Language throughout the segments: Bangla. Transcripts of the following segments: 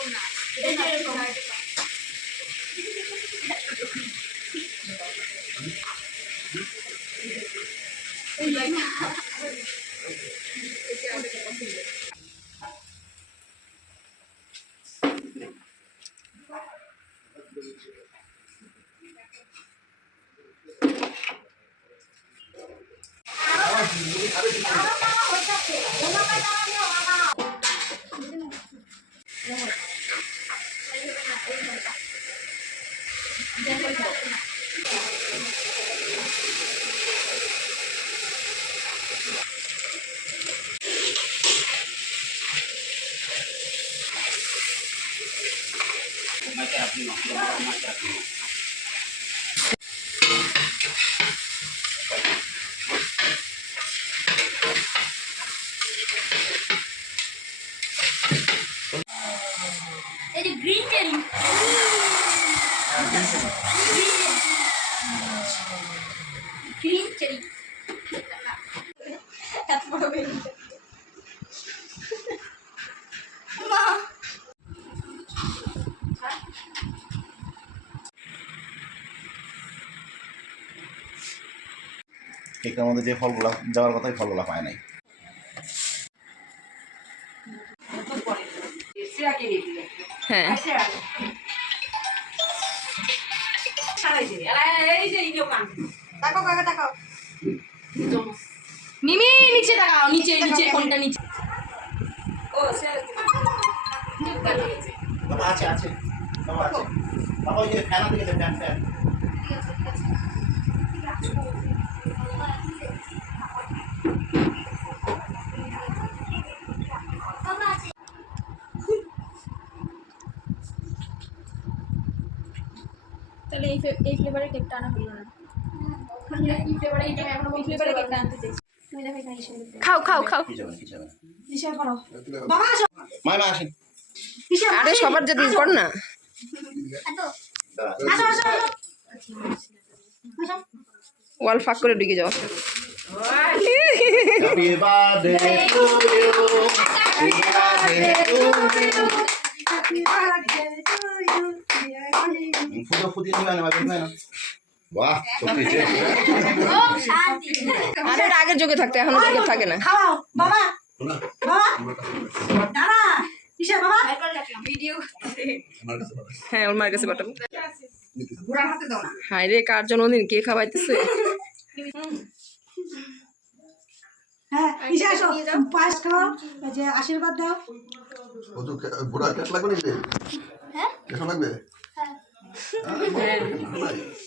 এরকম না এটা এরকম আরে এই কেকের মধ্যে যে ফলগুলো যাওয়ার কথাই ফলগুলো পায় নাই। হ্যাঁ। মিমি নিচে তাকাও নিচে নিচে ফোনটা নিচে। বাবা আছে আছে। বাবা আছে। বাবা ওই যে ফ্যান দিকে ফ্যান ফ্যান। এই ফ্লেভারের কেকটা আনা হলো না। খাও খাও খাও। আরে সবার যদি কর না? ওয়াল ফাঁক করে ঢুকে যাও। Happy birthday to you. Happy birthday to you. ফুটো ফুটিয়ে দিবে না বাবা না? বাহ সত্যি যে। আরে আগের যুগে থাকতে এখন যুগে থাকে না। খাওয়াও বাবা। বাবা। দাঁড়া কিসে বাবা? ভিডিও হ্যাঁ ওর মার কাছে পাঠাবো। ঘোড়ার হাতে দাও না। হাই রে কার জন্মদিন? কে খাওয়াইতেছে? হ্যাঁ কিসে আসো? পায়েস খাও যে আশীর্বাদ দাও। বুড়া লাগবে নাকি? হ্যাঁ? কেক লাগবে।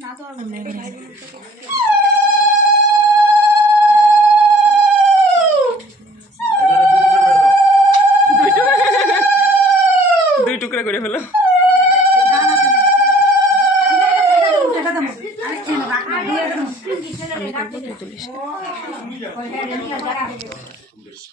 না তো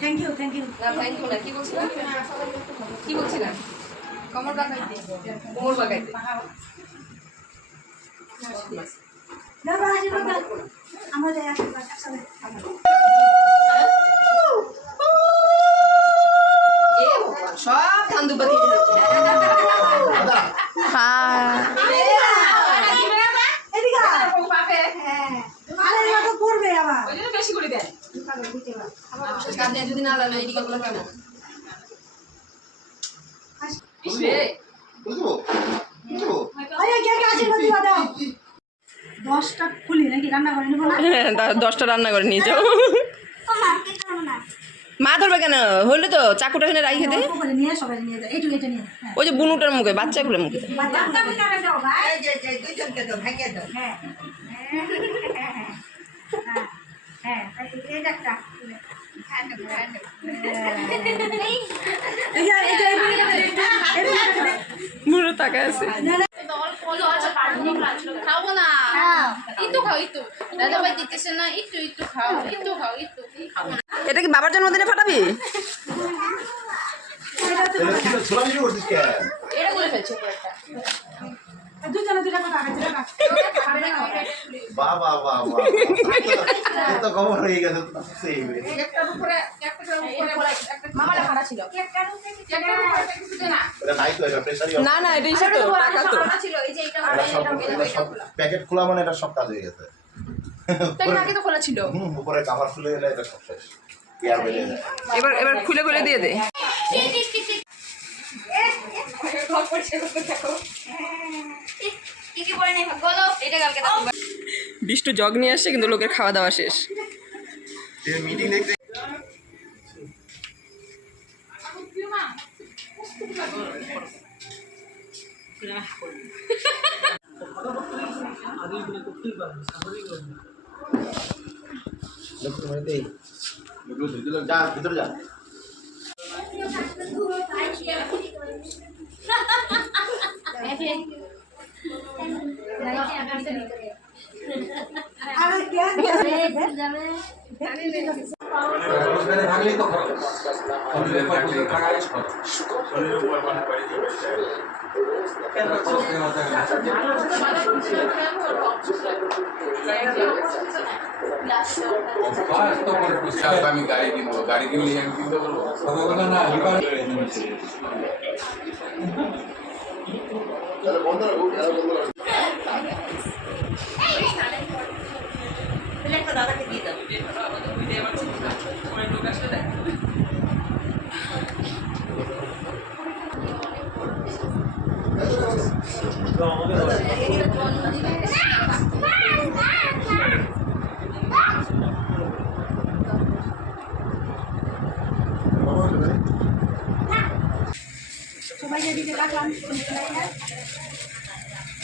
থ্যাংক ইউ থ্যাংক ইউ না থ্যাংক ইউ না কি বলছিলাম কি বলছিলাম কমর বাগাইতে। কোমর বাগাইতে। সব ধান দুব্বা দিয়ে দিল হ্যাঁ এদিকে আয়। হ্যাঁ আরে এরা তো পড়বে আবার বেশি করে দেয় না এদিকে দশটা খুলি নাকি? রান্না করে নেব না? হ্যাঁ, দশটা রান্না করে নিয়ে যাও। মা ধরবে কেন? হইলে তো চাকুটা এখানে রাখি দে। অল্প করে নিয়ে সবাই নিয়ে যায় এইটুকু এটা নিয়ে হ্যাঁ। ওই যে বুনুটার মুখে বাচ্চাগুলোর মুখে দে। বাচ্চা মিনারে দাও ভাই হ্যাঁ হ্যাঁ এই যে একটা তাকায় আছে খাব না খাও একটু খাও একটু দাদা ভাই দিতেছে না একটু একটু খাও একটু খাও একটু এটা কি বাবার জন্মদিনে ফাটাবি এটা ফেলছে দুজনে দুটা কথা না বাহ বাহ বাহ বাহ এত খবর হয়ে গেছে তো সেই একটার উপরে একটার উপরে একটা মামাটা ছিল একটার উপরে কিছু না তো না না এটা ইসে তো টাকা তো ছিল এই যে এটা এটা সব এটা সব প্যাকেট খোলা মানে এটা সব কাজ হয়ে গেছে তাই আগে তো খোলা ছিল হুম উপরে কাভার খুলে গেলে এটা সব শেষ এয়ার বেরিয়ে যায় এবার এবার খুলে খুলে দিয়ে দে কি কি পরে নেই বলো এটা কালকে দাও বিষ্টু জগ নিয়ে আসছে কিন্তু লোকের খাওয়া দাওয়া শেষ। যা ভিতরে আমি গাড়ি কিনবো গাড়ি কিনলে আমি কিনতে পারব তাহলে বন্ধ খেলা বন্ধ রাখো সবাই যেদিকে রাখলাম